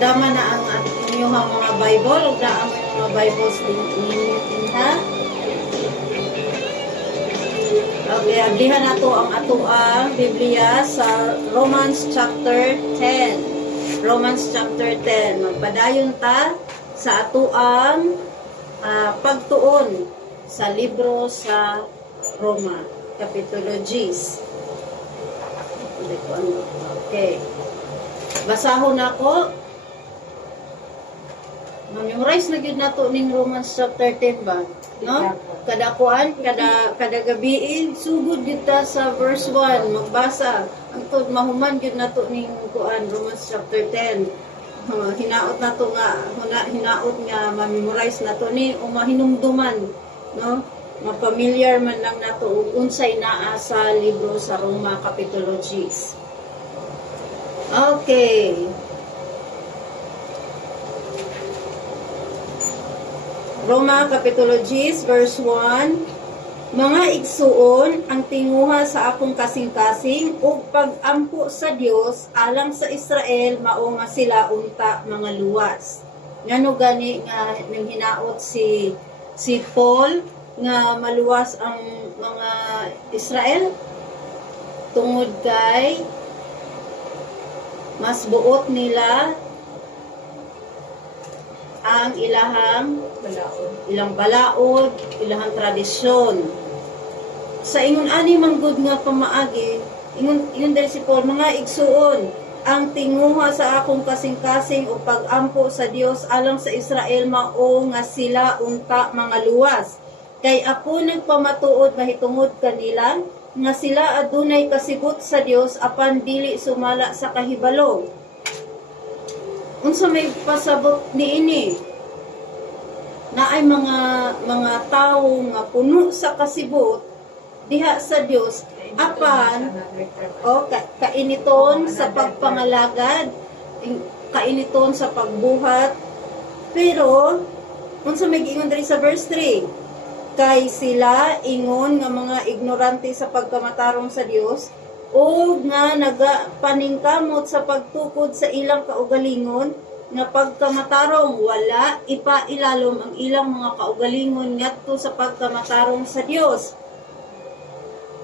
Dama na ang inyong mga Bible, ug na ang mga Bibles din ninyo ha. Okay, ablihan nato ang atoang Biblia sa Romans chapter 10. Romans chapter 10. Magpadayon ta sa atoang pagtuon sa libro sa Roma, Kapitulo 10. Okay. Basahon ako. Memorize na gyud nato ning Romans chapter 10 ba? No? Kada kuan, kada gabi sugod gyud ta sa verse 1 magbasa. Angtod mahuman gyud nato ning kuan Romans chapter 10. Hinaot nato nga hinaot nga ma-memorize nato ni o mahinumduman, no? Mapamilyar man lang nato ug unsay naa sa libro sa Roma kapitulo 10. Okay. Roma Kapitulo 10, verse 1, Mga igsuon, ang tinguha sa akong kasing-kasing, ug pag-ampo sa Dios alang sa Israel, mao nga sila unta mga luwas. Ngano gani nga nang hinaot si Paul, nga maluwas ang mga Israel? Tungod kay, mas buot nila ang ilang balaod, ilahang tradisyon. Sa ingon ani manggod nga pamaagi, ingon dahil si Paul, mga igsuon, ang tinguha sa akong kasing-kasing o pag-ampo sa Dios alang sa Israel mao nga sila unta mga luwas. Kay ako nagpamatuod mahitungod kanila nga sila adunay kasibot sa Dios apan dili sumala sa kahibalo. Unsa may pasabot niini na ay mga tao nga puno sa kasibot diha sa Dios apan kainiton sa pagpangalagad, kainiton sa pagbuhat, pero unsa may giingon diri sa verse 3, kay sila ingon nga mga ignorante sa pagkamatarong sa Dios o nga nagapaningkamot sa pagtukod sa ilang kaugalingon nga pagkamatarong wala ipailalom ang ilang mga kaugalingon ngadto sa pagkamatarong sa Dios.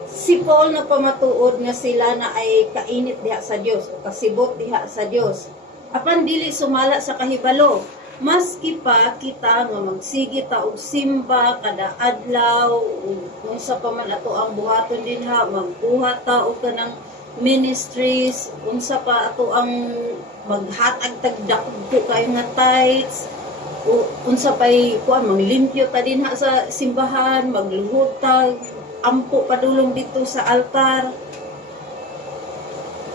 Si Paul nagpamatuod nga sila na ay kainit diha sa Dios o kasibot diha sa Dios. Apan dili sumala sa kahibalo. Maski pa kita nga magsigi ta og simba kada adlaw kung sa paman ato ang buhaton dinha, magbuhat ta og kanang ministries, unsa pa ato ang maghatag tagdako kayo nga tithes, unsa pay kuan manglimpyo ta dinha sa simbahan, magluhod ta ampo padulong dito sa altar.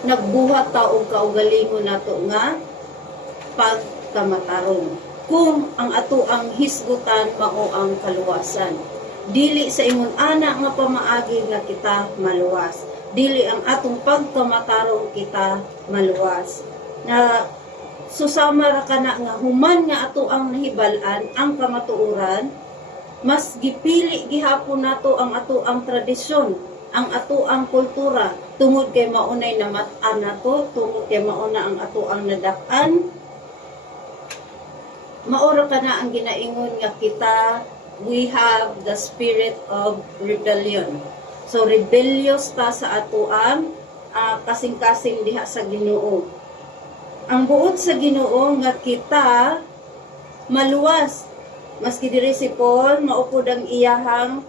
Nagbuhat ta og kaugalingon nato nga pagkamatarong. Kung ang ato ang hisgutan mao ang kaluwasan. Dili sa ingon ana nga pamaagi nga kita maluwas. Dili ang atong pagkamatarong kita maluwas. Na susama ra kana nga human nga ato ang nahibal-an ang kamatuoran, mas gipili gihapon nato ang ato ang tradisyon, ang ato ang kultura, tungod kay maunay namat-an nato, tungod kay mauna ang ato ang nadak-an. Maura ka na ang ginaingon nga kita, we have the spirit of rebellion. So, rebellious ta sa ato ang kasing-kasing diha sa Ginoo. Ang buot sa Ginoo nga kita maluwas. Maski diri si Paul, maupod ang iyahang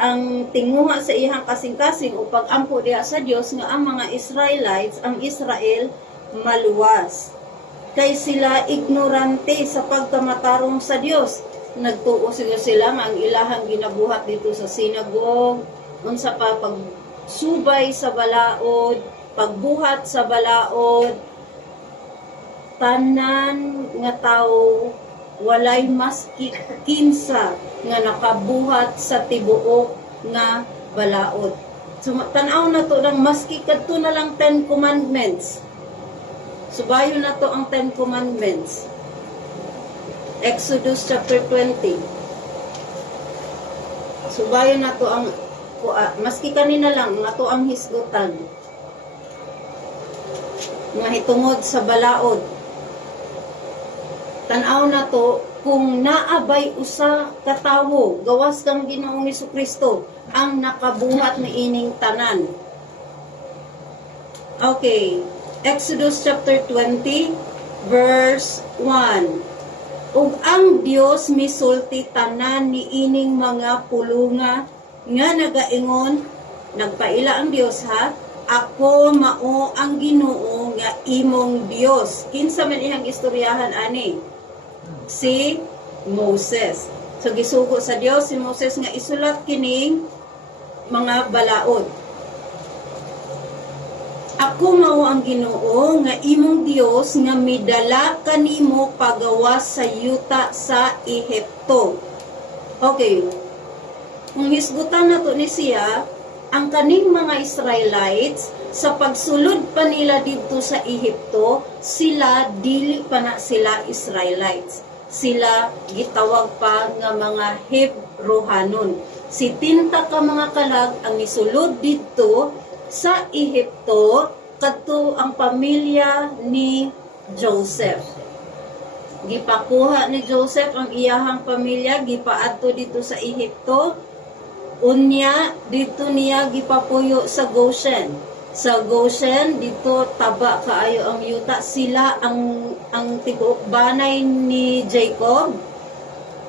ang tinguha sa iyahang kasing-kasing o pag-ampo diha sa Dios nga ang mga Israelites, ang Israel, maluwas. Kay sila ignorante sa pagkamatarong sa Dios. Nagtuo sila nga ang ilahang ginabuhat dito sa sinagog, unsa pa pagsubay sa balaod, pagbuhat sa balaod, tanan nga tawo walay maski kinsa nga nakabuhat sa tibuok nga balaod. So tan-aw na to lang maski kadto na lang 10 commandments. Subayon na to ang 10 commandments. Exodus chapter 20. Subayon na to ang maski kanina lang nga to ang hisgutan nga hitungod sa balaod. Tan-aw na to kung naabay usa ka tawo gawas kang Ginoong Jesucristo ang nakabuhat ni ining tanan. Okay, Exodus chapter 20 verse 1. Ug ang Dios misulti tanan ni ining mga pulunga nga nagaingon, nagpaila ang Dios ha, ako mao ang Ginoo nga imong Dios. Kinsa man ihang istoryahan ani? Si Moses. So gisugo sa Dios si Moses nga isulat kining mga balaod. Ako mao ang Ginoo nga imong Dios nga midala kanimo pagawas sa yuta sa Ehipto. Okay. Kung hisgutan nato ni siya, ang kaning mga Israelites sa pagsulod pa nila dito sa Ehipto, sila dili pa na sila Israelites. Sila gitawag pa nga mga Hebrohanon. Si tinta ka mga kalag ang nisulod dito sa Ehipto kadto ang pamilya ni Joseph. Gipakuha ni Joseph ang iyahang pamilya, gipaadto dito sa Ehipto. Unya dito niya gipapuyo sa Goshen. Sa Goshen dito taba kaayo ang yuta, sila ang tibuok banay ni Jacob.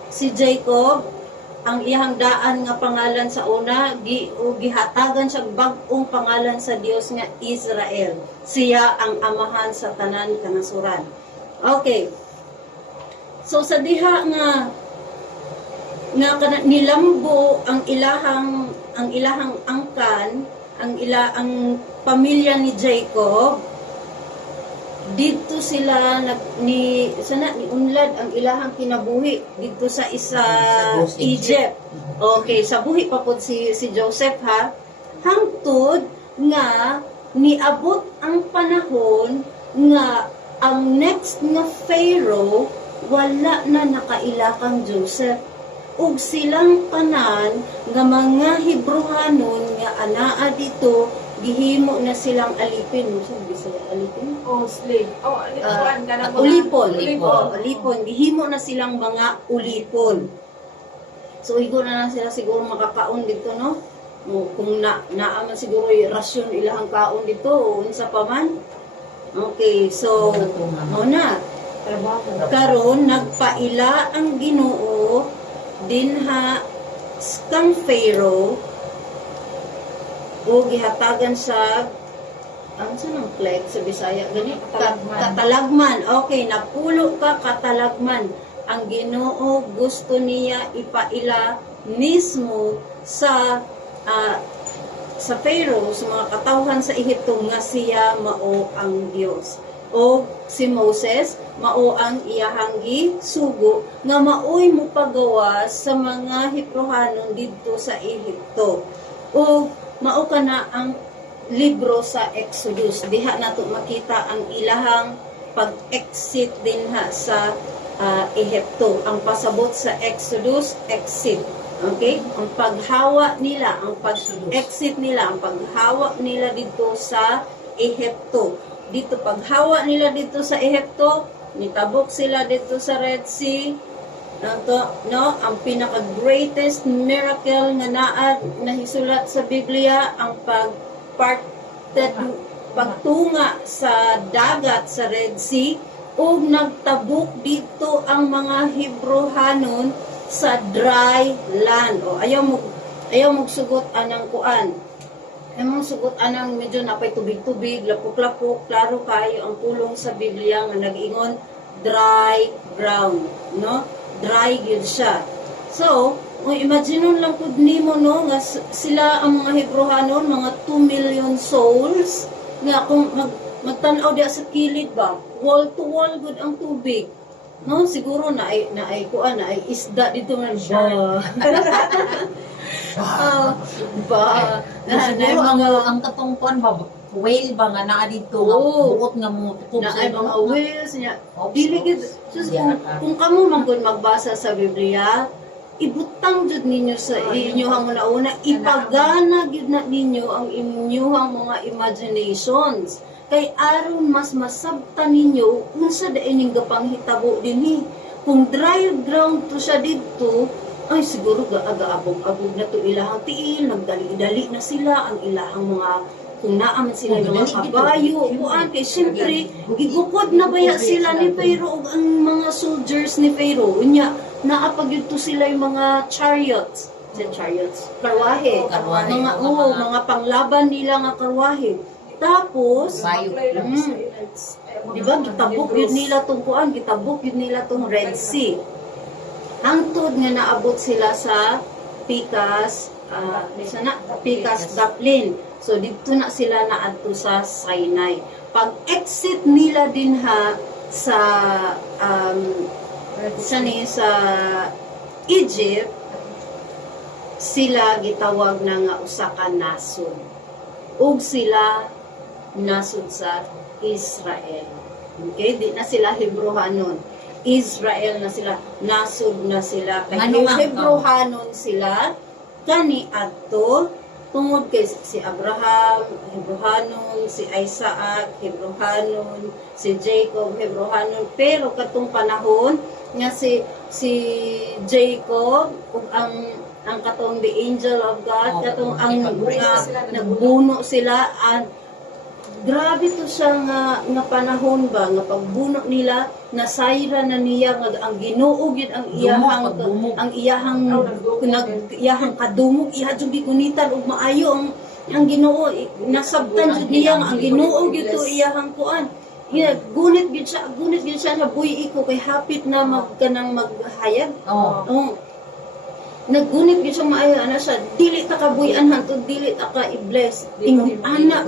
Si Jacob ang iyang daan nga pangalan sa una gihatagan siya bag-ong pangalan sa Dios nga Israel. Siya ang amahan sa tanan kanasuran. Okay. So sa diha nga nilambo ang ilahang angkan, ang pamilya ni Jacob, dito sila ni unlad ang ilahang kinabuhi dito sa Egypt. Okay, sa buhi pa pud si Joseph ha. Hangtod nga niabot ang panahon nga ang next nga Pharaoh wala na nakailakang Joseph. Ug silang tanan nga mga Hebrohanon nga anaa dito gihimo na silang alipin. Sa Bisaya alipin? Slave. Ulipon. Ulipon. Gihimo na silang mga ulipon. So igo na sila siguro makakaon dito, no? Kung naaman siguro rasyon ilahang kaon dito o unsa pa man. Okay, so na. Karon nagpaila ang Ginoo dinha kang Pharaoh o gihatagan sa ang sanang plague sa Bisaya gani katalagman. Okay, napulo ka katalagman. Ang Ginoo gusto niya ipaila mismo sa Pharaoh, sa mga katawhan sa Ehipto nga siya mao ang Dios. O si Moses mao ang iyahang gisugo nga maoy mo pagawas sa mga Hebrohanon didto sa Ehipto. O mao kana ang libro sa Exodus. Diha nato makita ang ilahang pag-exit dinha sa Ehipto. Ang pasabot sa Exodus, exit. Okay? Ang paghawa nila, ang pag-exit nila, ang paghawa nila dito sa Ehipto. Dito paghawa nila dito sa Ehipto, nitabok sila dito sa Red Sea. Ang pinaka-greatest miracle nga nahisulat sa Biblia, ang pagtunga sa dagat sa Red Sea, ug nagtabok dito ang mga Hebrohanon sa dry land. O ayaw mo sugot anang kuan. Emong sugot anang medyo napay tubig-tubig, lapok-lapok, klaro kayo ang pulong sa Biblia nga nag-ingon dry ground, no? Dry gyud siya. So, imagine lang pud nimo no nga sila ang mga Hebrohanon, mga 2 million souls nga kung magtan-aw diya sa kilid ba, wall to wall gud ang tubig. No, siguro na ay isda dito man siya. Siguro ang katungkuan ba, whale ba nga naa dito nga buot nga mo tukob na sa ay mga whales niya. Dili gid kung kamo man gud magbasa sa Biblia, ibutang jud ninyo sa inyong una ipagana gyud na ninyo ang inyong mga imaginations kay aron mas masabtan ninyo unsa da inyong gapanghitabo dinhi. Kung dry ground to siya didto, ay siguro aga-abog-abog na to ilahang tiil, nagdali-dali na sila ang ilahang mga kung naaman sila yung mga kabayo, kuan kay siyempre gigukod na baya sila ni Pharaoh ug ang mga soldiers ni Pharaoh unya naapagyudto sila yung mga chariots, karwahe, mga panglaban nila nga karwahe. Tapos di ba gitabok yun nila tong kuan, gitabok yun nila tong Red Sea. Hangtod nga naabot sila sa Pikas Daplin. So dito na sila naadto sa Sinai. Pag exit nila din sa sa Egypt, sila gitawag na nga usa ka nasod. Ug sila nasod sa Israel. Okay, di na sila Hebrohanon. Israel na sila, nasod na sila. Kaya Hebrohanon sila kani adto tungod kay si Abraham, Hebrohanon, si Isaac, Hebrohanon, si Jacob, Hebrohanon. Pero katong panahon nga si Jacob ug ang katong the angel of God, katong ang nagbuno sila and grabe to siya nga panahon ba nga pagbuno nila nasayra na niya nga ang Ginoo gyud ang iyahang kadumog iha jud gikunitan ug maayo ang Ginoo nasabtan jud niya nga ang Ginoo gyud to iyahang kuan. Gunit gyud siya na buhi ko kay hapit na magkanang maghayag. Naggunit gyud siya maayo ana siya dili ta kabuy-an hangtod dili ta ka i-bless ingon anak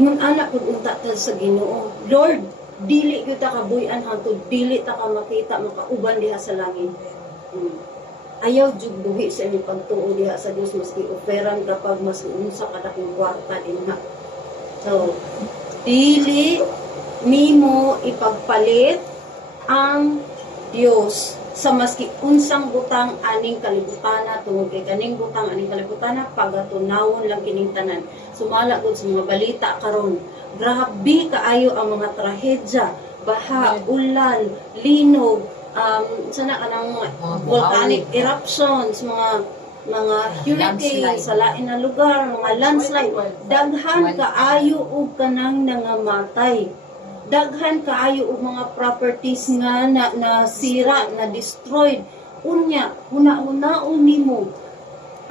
ingon anak pud unta ta sa Ginoo. Lord, dili gyud ta kabuy-an hangtod dili ta ka makita makauban diha sa langit. Ayaw jud buhi sa inyong pagtuo diha sa Dios maski operan kapag mas unsa kada kong kwarta dinha. So dili nimo ipagpalit ang Dios sa maski unsang butang aning kalibutana tungod kay kaning butang aning kalibutana pagatunawon lang kining tanan. Sumala gud sa mga balita karon, grabe kaayo ang mga trahedya, baha, ulan, linog, sana kanang volcanic eruptions, mga hurricane sa lain na lugar, mga landslide, daghan kaayo og kanang nangamatay. Daghan kaayo og mga properties nga nasira, na destroyed. Unya, una-unaon nimo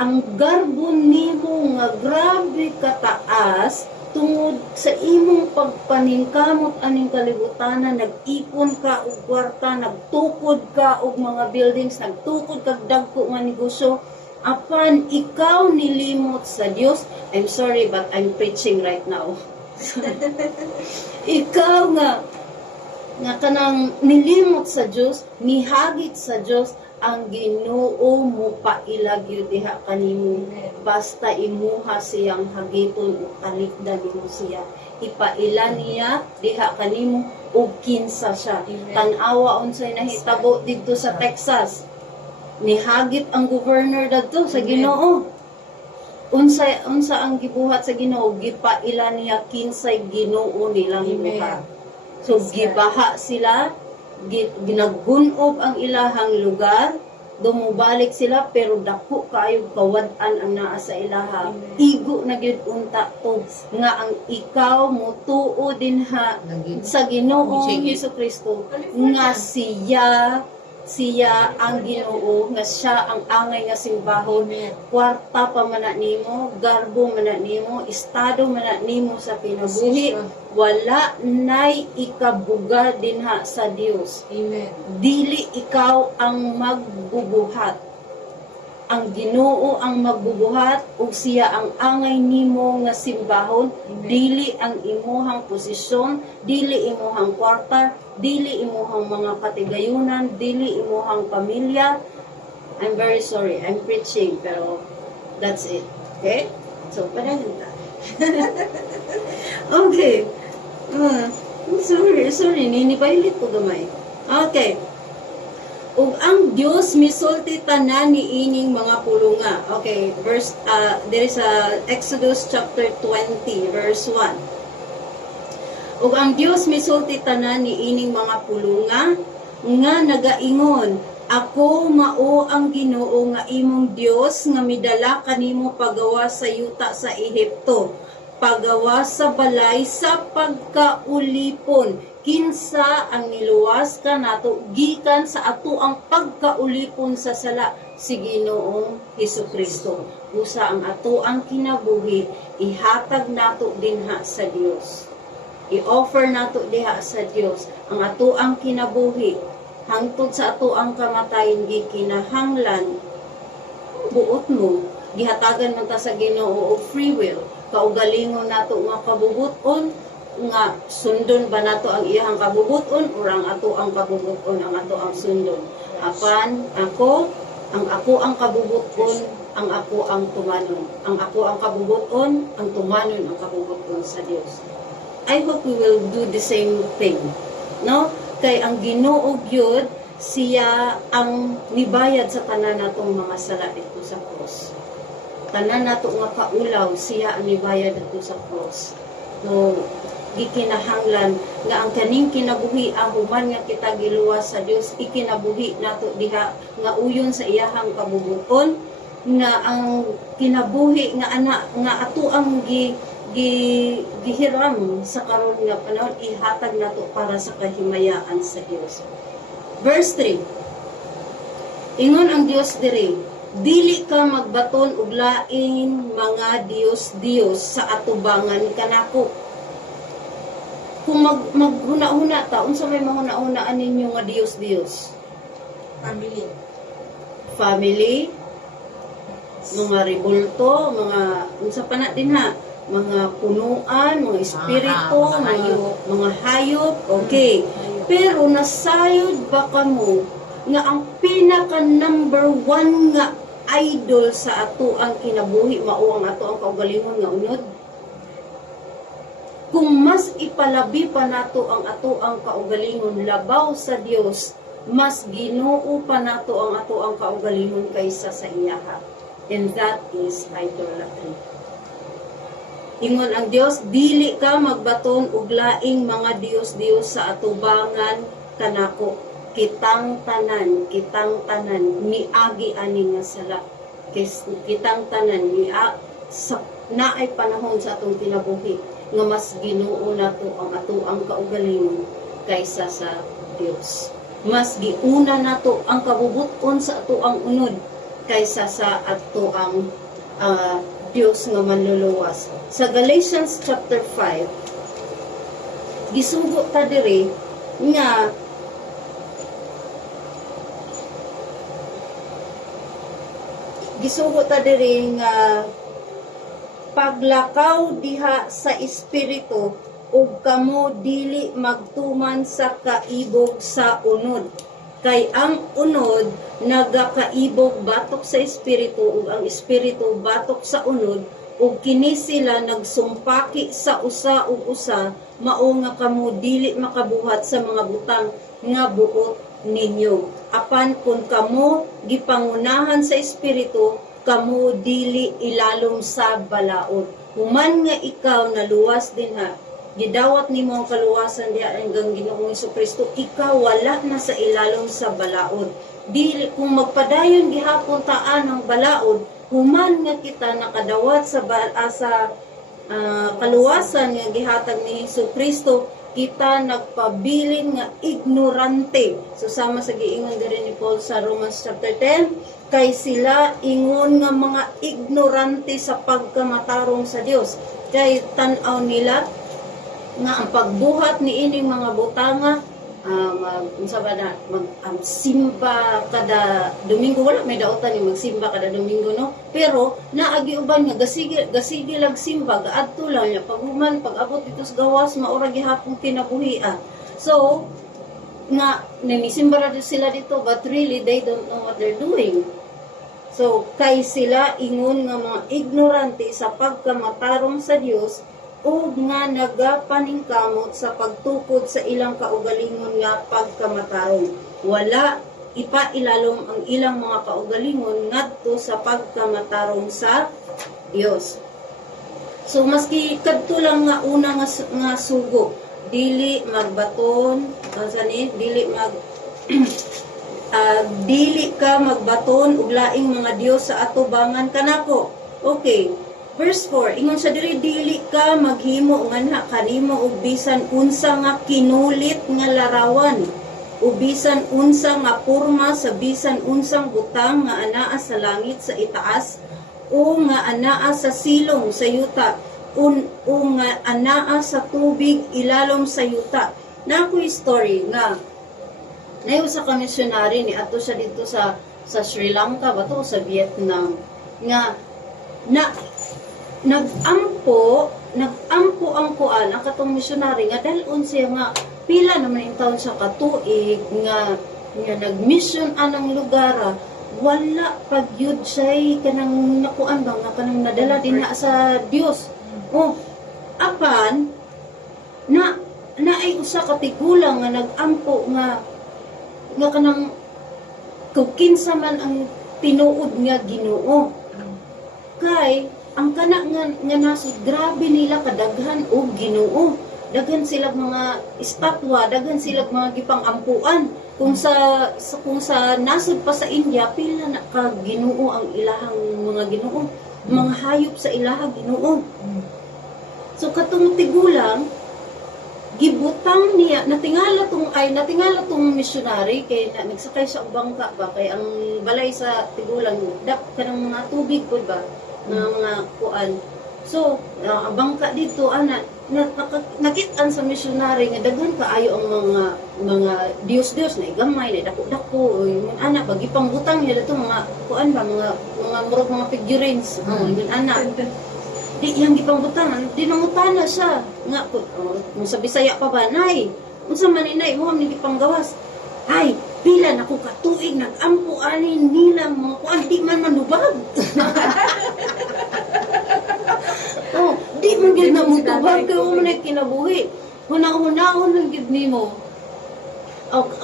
ang garbon nimo nga grabe kataas tungod sa imong pagpaningkamot aning kalibutanan, nag-ipon ka og kwarta, nagtukod ka og mga buildings, nagtukod kag dagko nga negosyo, apan ikaw nilimot sa Dios. I'm sorry but I'm preaching right now. Ikaw nga kanang nilimot sa Dios, nihagit sa Dios, ang Ginoo mo pailag yun diha kanimo. Basta imuha siyang hagiton ug talikdan nimo siya. Ipaila niya diha kanimo ug kinsa siya. Tan-awa unsay nahitabo didto sa Texas. Nihagit ang governor dadto sa Ginoo. Unsa ang gibuhat sa Ginoo, gipaila niya kinsay Ginoo nilang buhat. So gibaha sila, ginagunob ang ilahang lugar, dumubalik sila pero dako kaayo kawad-an ang naa sa ilaha. Igo na gyud unta to nga ang ikaw motuo dinha sa Ginoo Hesukristo nga siya ang Ginoo, nga siya ang angay nga simbahon. Kwarta pa man nimo, garbo man nimo, estado man nimo sa kinabuhi, wala nay ikabuga dinha sa Dios. Amen. Dili ikaw ang magbubuhat. Ang Ginoo ang magbubuhat ug siya ang angay nimo nga simbahon. Dili ang imuhang posisyon, dili imuhang kwarta, dili imuhang mga katigayunan, dili imuhang pamilya. I'm very sorry, I'm preaching, pero that's it. Okay? So, padayon ta. Okay. Sorry, ninipailit ko gamay. Okay. ug ang Dios misulti tanan niining mga pulunga. Okay, verse there is a Exodus chapter 20 verse 1. Ug ang Dios misulti tanan niining mga pulunga nga nagaingon, ako mao ang Ginoo nga imong Dios nga midala kanimo pagawa sa yuta sa Ehipto, pagawa sa balay sa pagkaulipon. Kinsa ang niluwas ka nato gikan sa ato ang pagkaulipon sa sala, si Ginoong Hesukristo. Usa ang ato ang kinabuhi ihatag nato dinha sa Dios. I-offer nato diha sa Dios ang ato ang kinabuhi hangtod sa ato ang kamatayon gikinahanglan buot mo gihatagan man ta sa Ginoo og free will, kaugalingon nato nga kabubuton nga sundon ba nato ang iyang kabubuton o ang ato ang kabubuton ang ato ang sundon. Apan ako ang kabubuton, ang ako ang tumanon. Ang ako ang kabubuton, ang tumanon ang kabubuton sa Dios. I hope we will do the same thing. No? Kay ang Ginoo gyud siya ang nibayad sa tanan natong mga sala dito sa cross. Tanan nato nga kaulaw siya ang nibayad dito sa cross. No, gikinahanglan nga ang kaning kinabuhi human nga kita giluwas sa Dios, ikinabuhi nato diha nga uyon sa iyahang kabubuton, nga ang kinabuhi nga ana nga ato ang gihiram sa karon nga panahon ihatag nato para sa kahimayaan sa Dios. Verse 3. Ingon ang Dios diri, dili ka magbaton og laing mga Dios sa atubangan kanako. Kung maghuna-huna ta, unsa may mahuna-hunaan ninyo nga Dios? Family, mga rebulto, mga unsa pa na din ha, mga punuan, mga espiritu, mga hayop, okay. Pero nasayod ba kamo nga ang pinaka number 1 nga idol sa ato ang kinabuhi mao ang ato ang kaugalingon nga unod? Kung mas ipalabi pa nato ang ato ang kaugalingon labaw sa Dios, mas Ginoo pa nato ang ato ang kaugalingon kaysa sa iyaha. And that is idolatry. Ingon ang Dios, dili ka magbaton og laing mga Dios sa atubangan kanako. Kitang tanan niagi ani nga sala. Kitang tanan sa naay panahon sa atong kinabuhi nga mas Ginoo nato ang ato ang kaugalingon kaysa sa Dios. Mas giuna nato ang kabubuton sa ato ang unod kaysa sa ato ang Dios nga manluluwas. Sa Galatians chapter 5, gisugo ta diri nga paglakaw diha sa espiritu ug kamo dili magtuman sa kaibog sa unod, kay ang unod nagakaibog batok sa espiritu ug ang espiritu batok sa unod, ug kini sila nagsumpaki sa usa ug usa, mao nga kamo dili makabuhat sa mga butang nga buot ninyo. Apan kung kamo gipangunahan sa espiritu, kamo dili ilalom sa balaod. Human nga ikaw naluwas din ha, gidawat nimo ang kaluwasan diha hanggang Ginoong Hesukristo, ikaw wala na sa ilalom sa balaod. Dili kung magpadayon gihapon taan ang balaod, human nga kita nakadawat sa kaluwasan nga gihatag ni Hesukristo, kita nagpabilin nga ignorante. So sama sa giingon diri ni Paul sa Romans chapter 10, kay sila ingon nga mga ignorante sa pagkamatarong sa Dios. Kay tan-aw nila nga ang pagbuhat ni ining mga butanga simba kada Domingo, wala may daotan ni magsimba kada Domingo, no? Pero naagi uban nga gasige lag simba gaadto lang niya paghuman pag-abot dito sa gawas maura gihapon kinabuhian. So nga nimisimba ra sila dito, but really they don't know what they're doing. So kay sila ingon nga mga ignorante sa pagkamatarong sa Dios, o nga nagapaningkamot sa pagtukod sa ilang kaugalingon nga pagkamatarong. Wala ipailalom ang ilang mga kaugalingon ngadto sa pagkamatarong sa Dios. So maski kadto lang nga una nga sugo, dili magbaton, dili mag dili ka magbaton og laing mga Dios sa atubangan kanako. Okay. Verse 4, ingon sa diri dili ka maghimo nganha kanimo og bisan unsa nga kinulit nga larawan, o bisan unsa nga porma sa bisan unsang butang nga anaa sa langit sa itaas, o nga anaa sa silong sa yuta, o nga anaa sa tubig ilalom sa yuta. Na ako'y story nga nayo sa komisyonary ni ato siya dito sa Sri Lanka ba to, sa Vietnam, nga nagampo ang kuan ang katong missionary nga dalon siya nga pila naman yung taon sa katuig nga nagmission anang lugar, wala pagyud siya kanang nakuan ba nga kanang nadala din na sa Dios. Apan na ay usa ka tigulang nga nagampo nga kanang kung kinsa man ang tinuod nga Ginoo, kay ang kana nga nasod, grabe nila kadaghan og Ginoo. Daghan sila mga estatwa, daghan sila mga gipang-ampuan. Kung sa nasod pa sa India, pila na ka Ginoo ang ilahang mga Ginoo, mga hayop sa ilahang Ginoo. So katong tigulang gibutang niya, natingala tong missionary kay nagsakay sa bangka ba, kay ang balay sa tigulang kanang mga tubig po ba na mga kuan. So bangka dito nakitaan sa missionary nga daghan kaayo ang mga Dios na igamay na dako-dako yun ana bagi pangbutang niya dito mga kuan ba mga murag mga figurines yun ana di yang gipangbutangan dinangutana siya nga kung sa Bisaya pa ba nay unsa man inay mo ni gipanggawas ay pila na ko katuig nagampo ani nila mga kuan di man manubag. Di man gyud na mutubag kay mo na kinabuhi. Hunahunahon lang gyud nimo.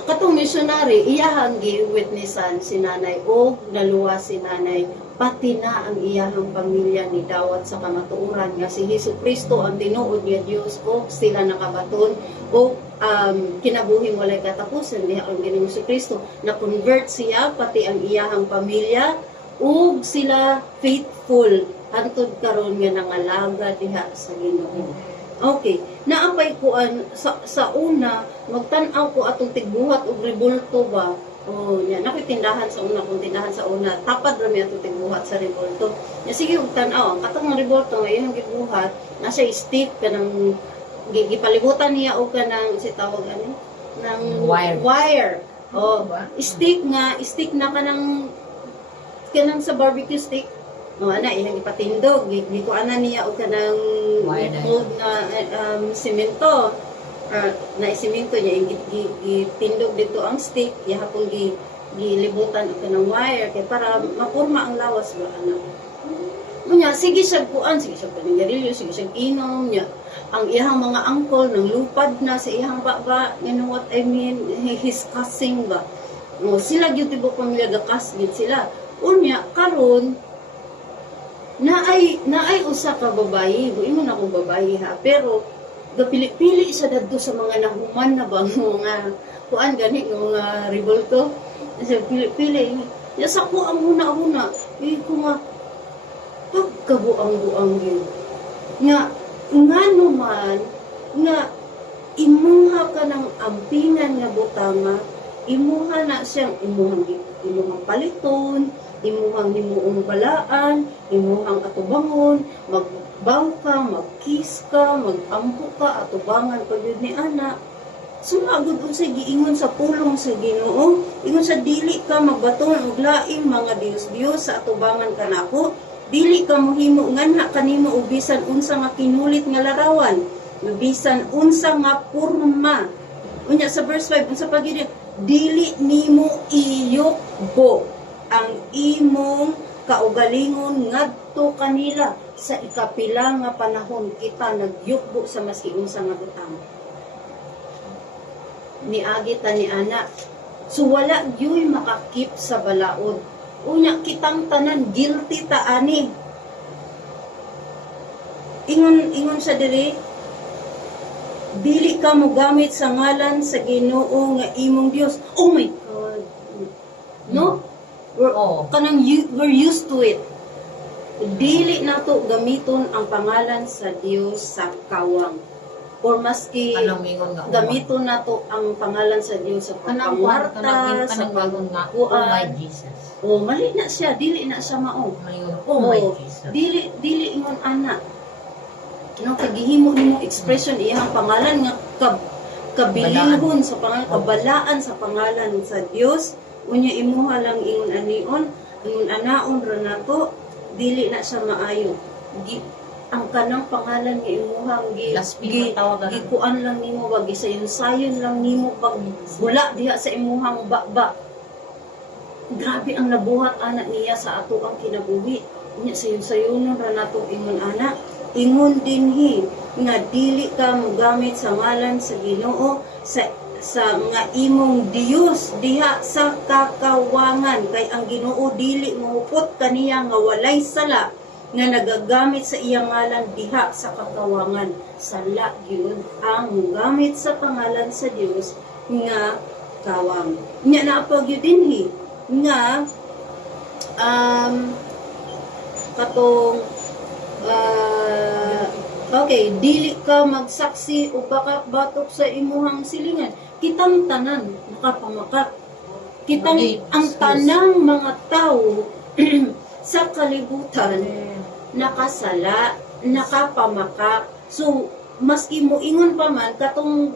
Katong missionary iyahang gi-witnessan si nanay o naluwa si nanay pati na ang iyahang pamilya ni dawat sa kamatuoran nga si Hesukristo ang tinuod nga Dios o sila nakabaton o kinabuhing walay katapusan diha ang Ginoong Hesukristo na convert siya pati ang iyahang pamilya ug sila faithful hantod karon nga nangalaga diha sa Ginoo. Okay, naapay ko sa una magtan-aw ko atong tigbuhat og rebulto ba. Nya nakoy tindahan sa una, kung tindahan sa una tapad ra mi atong tigbuhat sa rebulto. Nya sige og tan-aw ang katong rebulto nga iyang gibuhat nasa stick kanang gipalibutan niya og kanang si tawag ani nang wire. Stick na kanang sa barbecue stick. Ana ilang ipatindog gikuana niya og kanang mold na semento na semento niya gitindog dito ang stick yahapon gilibutan og kanang wire kay para maporma ang lawas ba ana. Unya sige siya panigarilyo, sige siya inom niya. Ang iyang mga angkol nang lupad na sa iyang baba, you know what I mean, his cussing ba. Sila gyud tibok pamilya gakas gid sila. Unya karon naay usa ka babayi, ingon ako babayi ha, pero gapili-pili siya dadto sa mga nahuman na ba mga kuan gani nga mga rebulto. Sa pili-pili ya sa ko ang una ko nga pagkabuang-buang gyud nga ngano man nga imuha ka ng ampingan nga butanga, imuha na siyang imuhang paliton, imuhang himuong balaan, imuhang atubangon, magbaw ka, magkiss ka, magampo ka, atubangan pag yun ni anak. Sumagod sa giingon sa pulong sa Ginoo, ingon sa dili ka magbaton og laing mga Dios sa atubangan kanako, dili ka mohimo nganha kanimo og bisan unsa nga kinulit nga larawan, bisan unsa nga porma. Unya sa verse 5 unsa pagid dili nimo iyukbo ang imong kaugalingon ngadto kanila sa ikapila nga panahon kita nagyukbo sa maski unsa nga butang. Niagi ta ni anak So wala gyud makakip sa balaod. Unya kitang tanan guilty ta ani. Ingon sa diri, dili ka mo gamit sa ngalan sa Ginoo nga imong Dios. Oh my God. No? We're used to it. Dili nato gamiton ang pangalan sa Dios sa kawang. Or maski gamiton nato ang pangalan sa Dios sa pangwarta, sa oh my Jesus. Oh, mali na siya, dili na siya mao. Oh my Jesus. Dili ingon ana. No, kagihimo nimo expression iyang pangalan nga kabilinhon sa pangalan, kabalaan sa pangalan sa Dios. Unya imuha lang ingon anion, ingon anaon ra nato, dili na siya maayo. Ang kanang pangalan nga imuhang gikuan lang nimo wag sayon lang nimo pag bula diha sa imuhang baba. Grabe ang nabuhat anak niya sa ato ang kinabuhi. Unya sayon-sayonon ra nato ingon ana. Ingon dinhi nga dili ka mogamit sa ngalan sa Ginoo sa nga imong Dios diha sa kakawangan, kay ang Ginoo dili mohupot kaniya nga walay sala nga nagagamit sa iyang ngalan diha sa kakawangan. Sala gyud ang mogamit sa pangalan sa Dios nga kawang. Nya naapag gyud dinhi nga katong okay, dili ka magsaksi o batok sa imuhang silingan. Kitang tanan nakapamakak. Kitang ang tanang mga tao sa kalibutan nakasala, nakapamakak. So maski mo ingon pa man katong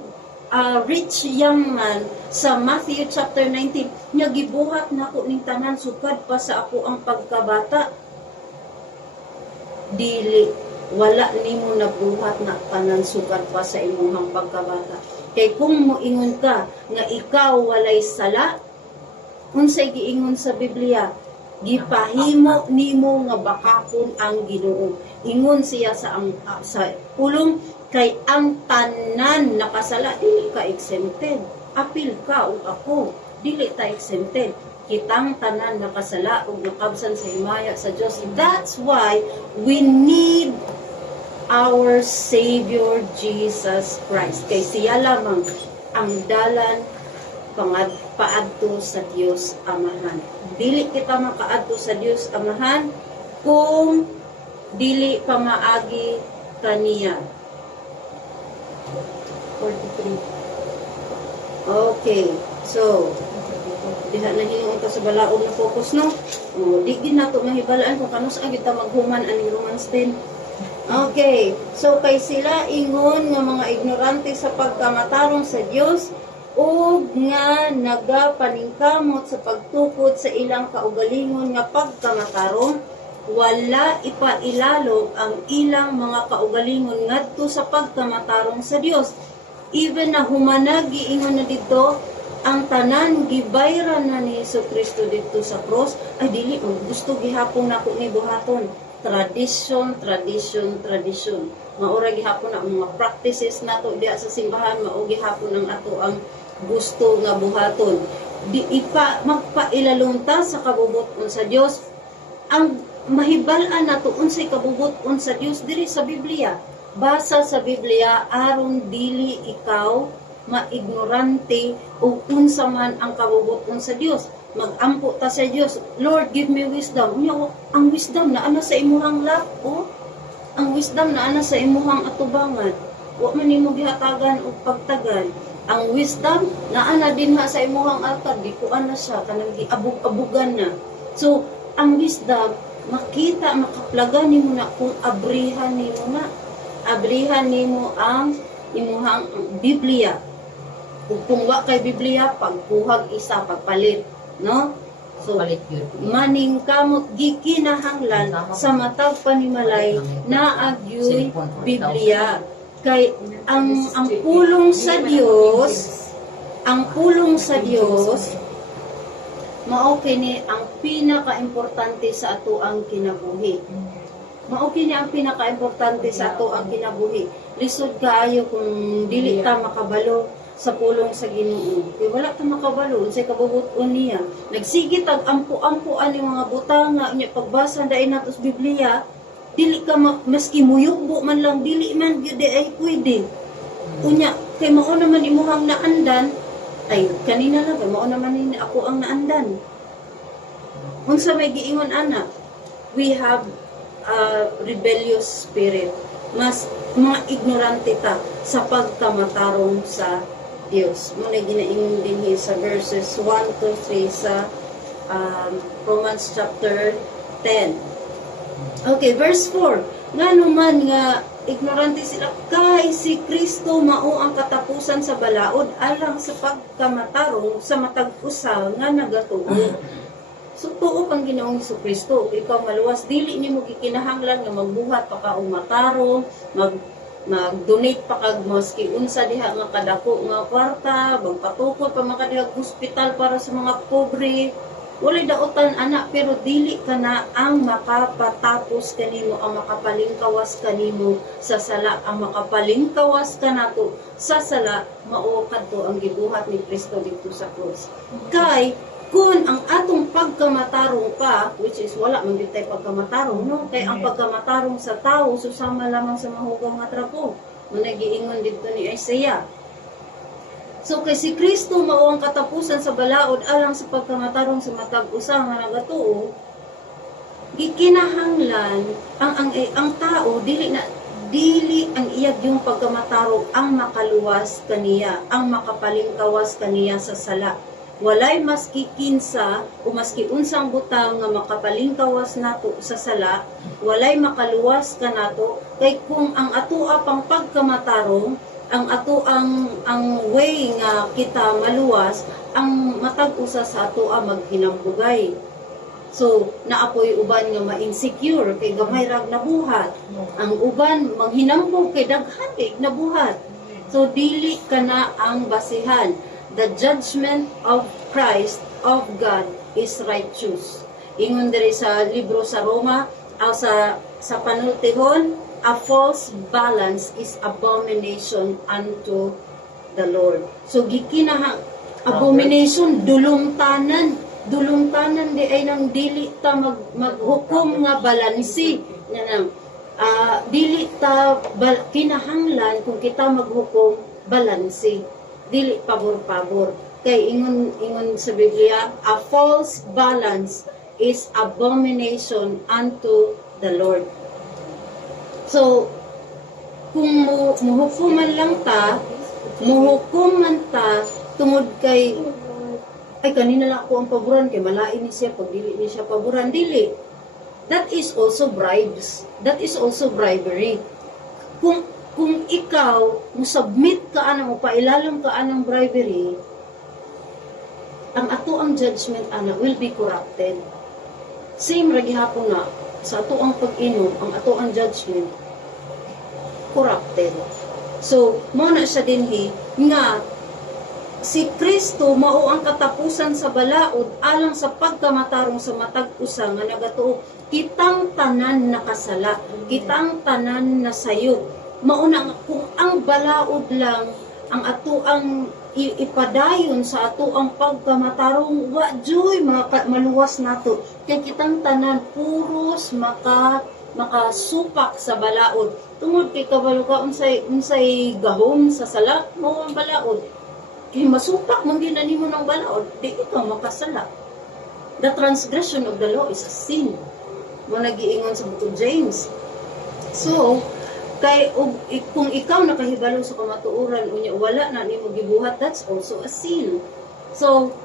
rich young man sa Matthew chapter 19, nya gibuhat nako ning tanan sukad pa sa ako ang pagkabata. Dili wala nimo nabuhat na panansukat pa sa imong pagkabata. Kay kung moingon ka nga ikaw walay sala, unsay giingon sa Biblia, gipahimo nimo nga bakakon ang Ginoo. Ingon siya sa pulong kay ang tanan nakasala dili ka exempted. Apil ka o ako, dili ta exempted. Kitang tanan nakasala ug nakabsan sa himaya sa Dios. That's why we need our Savior Jesus Christ. Kay siya lamang ang dalan paadto sa Dios Amahan. Dili kita makaadto sa Dios Amahan kung dili pa maagi kaniya. 43. Okay. So, diha na hinuon ta sa balaod na focus, no? O, di gid nato mahibalaan kung kanus ang kita maghuman ani Romans 10. Okay, so kay sila ingon nga mga ignorante sa pagkamatarong sa Dios ug nga nagapaningkamot sa pagtukod sa ilang kaugalingon nga pagkamatarong, wala ipailalog ang ilang mga kaugalingon ngadto sa pagkamatarong sa Dios. Even na humanag giingon na dito ang tanan gibayran na ni Jesucristo dito sa cross, ay dili gusto gihapon nako ni buhaton. Tradition. Maura gihapon na mga practices nato diha sa simbahan, mao gihapon ang ato ang gusto nga buhaton. Di magpailalunta sa kabubuton sa Dios. Ang mahibal-an nato unsay kabubuton sa Dios diri sa Biblia. Basa sa Biblia aron dili ikaw maignorante o unsa man ang kabubuton sa Dios. Magampo ta sa Dios, Lord, give me wisdom. Ang wisdom na ana sa imuhang lap, ang wisdom na ana sa imuhang atubangan. Wa man nimo gihatagan og pagtagan. Ang wisdom na ana dinha sa imuhang altar, di ko ana siya kanang giabug-abugan na. So, ang wisdom makaplagan nimo na kung abrihan nimo ang imuhang Biblia. Kung wa kay Biblia, pagkuhag isa, pagpalit, no? So, maning kamot gikinahanglan sa matag panimalay na agyoy Biblia. Kay ang pulong sa Dios, mao kini ang pinaka-importante sa ato ang kinabuhi. Mao kini ang pinaka-importante sa ato ang kinabuhi. Lisod kaayo kung dili ta makabalo sa pulong sa Ginoo. Kay wala ta makabalo unsay kabubuton niya. Nagsigit ag ampo-ampo ani mga butanga nya pagbasa dai natos Biblia, dili ka maski muyugbo man lang dili man gyud ay pwede. Unya kay mao naman imuhang naandan ay kanina lang kay mao naman ni ako ang naandan. Unsa may giingon ana? We have a rebellious spirit. Mas mga ignorante ta sa pagkamatarong sa Dios. Muna ginaingon din sa verses 1 to 3 sa Romans chapter 10. Okay, verse 4. Nga naman nga ignorante sila kay si Kristo mao ang katapusan sa balaod alang sa pagkamatarong sa matag usa nga nagatuo. So, tuo pang Ginoong Kristo, ikaw maluwas, dili nimo gikinahanglan nga magbuhat pa ka og matarong, mag-donate pa kag maski unsa diha nga kadako nga kwarta, magpatukod pa man kadihag hospital para sa mga pobre. Walay daotan anak, pero dili ka na ang makapatapos kanimo, ang makapalingkawas kanimo sa sala, ang makapalingkawas ka nato sa sala, mao kadto ang gibuhat ni Kristo dito sa krus. Kay kung ang atong pagkamatarong pa, which is wala man gid tay pagkamatarong, no? Kay ang pagkamatarong sa tao susama lamang sa mahugaw nga trapo. Muna giingon dito ni Isaiah. So kay si Kristo mao ang katapusan sa balaod alang sa pagkamatarong sa matag usa nga nagatuo, gikinahanglan ang tao dili ang iyag yung pagkamatarong ang makaluwas kaniya, ang makapalingkawas kaniya sa sala. Walay maski kinsa o maski unsang butang nga makapalingkawas nato sa sala, walay makaluwas ka nato kay kung ang atoa pang pagkamatarong, ang ato ang way nga kita maluwas, ang matag usa sa atoa maghinambugay. So naapoy uban nga ma-insecure kay gamay rag nabuhat. Ang uban manghinambog kay daghan nabuhat. So dili kana ang basihan. The judgment of Christ, of God, is righteous. Ingon diri sa libro sa Roma, sa panultihon, a false balance is abomination unto the Lord. So, abomination, dulungtanan di ay nang dili ta maghukom nga balansi. Dili ta kinahanglan kung kita maghukom balansi. Dili pabor-pabor. Kay ingon sa Biblia, a false balance is abomination unto the Lord. So, kung muhukuman lang ta, muhukuman ta tungod kay ay kanina lang ako ang paboran kay malain ni siya pag dili ni siya paboran, dili. That is also bribes. That is also bribery. Kung ikaw, musubmit ka anang, pailalam ka anang bribery, ang ato ang judgment ana will be corrupted. Same ra gihapon nga, sa ato ang pag-inom, ang ato ang judgment, corrupted. So, mo na siya dinhi, nga, si Kristo mao ang katapusan sa balaod, alang sa pagkamatarong sa matag usa nga nagatuo, kitang tanan nakasala, kitang tanan nasayod. Mauna kung ang balaod lang ang ato ang ipadayon sa ato ang pagkamatarong wa joy maluwas nato kay kitang tanan puros makasupak sa balaod tungod kay kabalo ka unsay gahom sa sala mao ang balaod kay masupak man gyud nimo ng balaod di ikaw makasala. The transgression of the law is a sin mo nagiingon sa buko James. So kay kung ikaw nakahibalo sa kamatuoran unya wala na nimo gibuhat, that's also a sin. So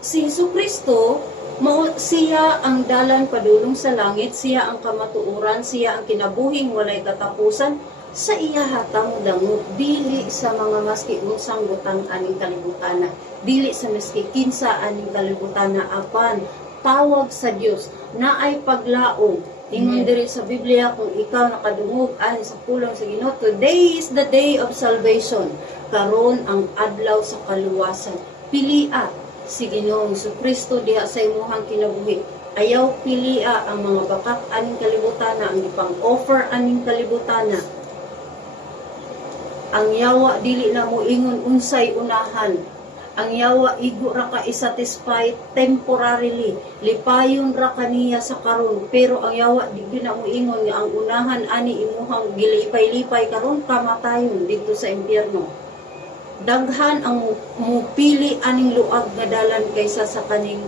si Jesucristo mao siya ang dalan padulong sa langit, siya ang kamatuoran, siya ang kinabuhing walay katapusan, sa iya hatang dango dili sa mga maski unsang butang aning kalibutan, dili sa maski kinsa aning kalibutan apan tawag sa Dios naay paglaom. Ingon diri sa Biblia kung ikaw nakadungog ani sa pulong sa Ginoo, today is the day of salvation. Karon ang adlaw sa kaluwasan. Pilia si Ginoong Kristo diha sa imong kinabuhi. Ayaw pilia ang mga bakat aning kalibutan, ang ipang offer aning kalibutan. ang yawa dili na mo ingon unsay unahan. Ang yawa igo ra ka isatisfy temporarily. Lipayon ra kaniya sa karon, pero ang yawa di na mo ingon nga ang unahan ani imuhang gilipay-lipay karon kamatayon dito sa impyerno. Daghan ang mupili aning luag nga dalan kaysa sa kaning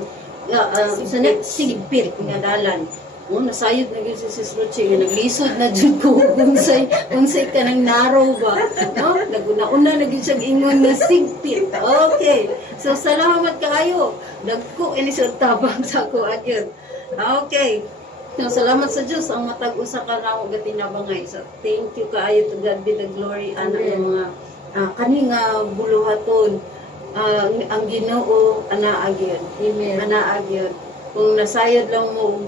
sigpit nga dalan. Nasayod na gyud si Sis Roche nga naglisod na jud ko unsay kanang narrow ba, no? Naguna-una na gyud siya ingon nga sigpit. Okay. So salamat kaayo. Dagko ini sa tabang sa ko agyud. Okay. So salamat sa Dios ang matag usa ka raw gatinabangay. So thank you kaayo, to God be the glory ana yung mga kani nga buluhaton. Ang Ginoo ana agyud. Amen. Ana agyud. Kung nasayod lang mo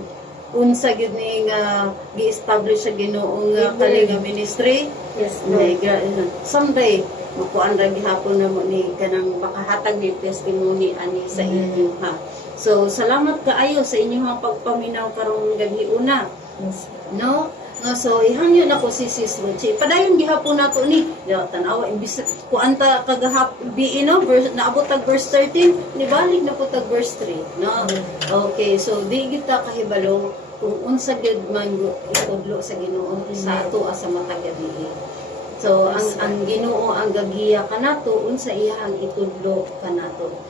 unsa gyud ni nga gi-establish sa Ginoo nga kani nga ministry. Yes, Someday makuan ra gihapon na mo ni kanang makahatag ni testimony ani sa inyo ha. So salamat kaayo sa inyong pagpaminaw karong gabi una. Yes. No? So ihangyo na ko si Sis Roche. Padayon gihapon nato ni tanawa imbis kuanta kagahap bi verse naabot tag verse 13 ni balik na po tag verse 3 no. Okay, so di kita kahibalo kung unsa gyud man itudlo sa Ginoo sa ato sa matag gabi. So ang Ginoo ang gagiya kanato unsa iyang itudlo kanato.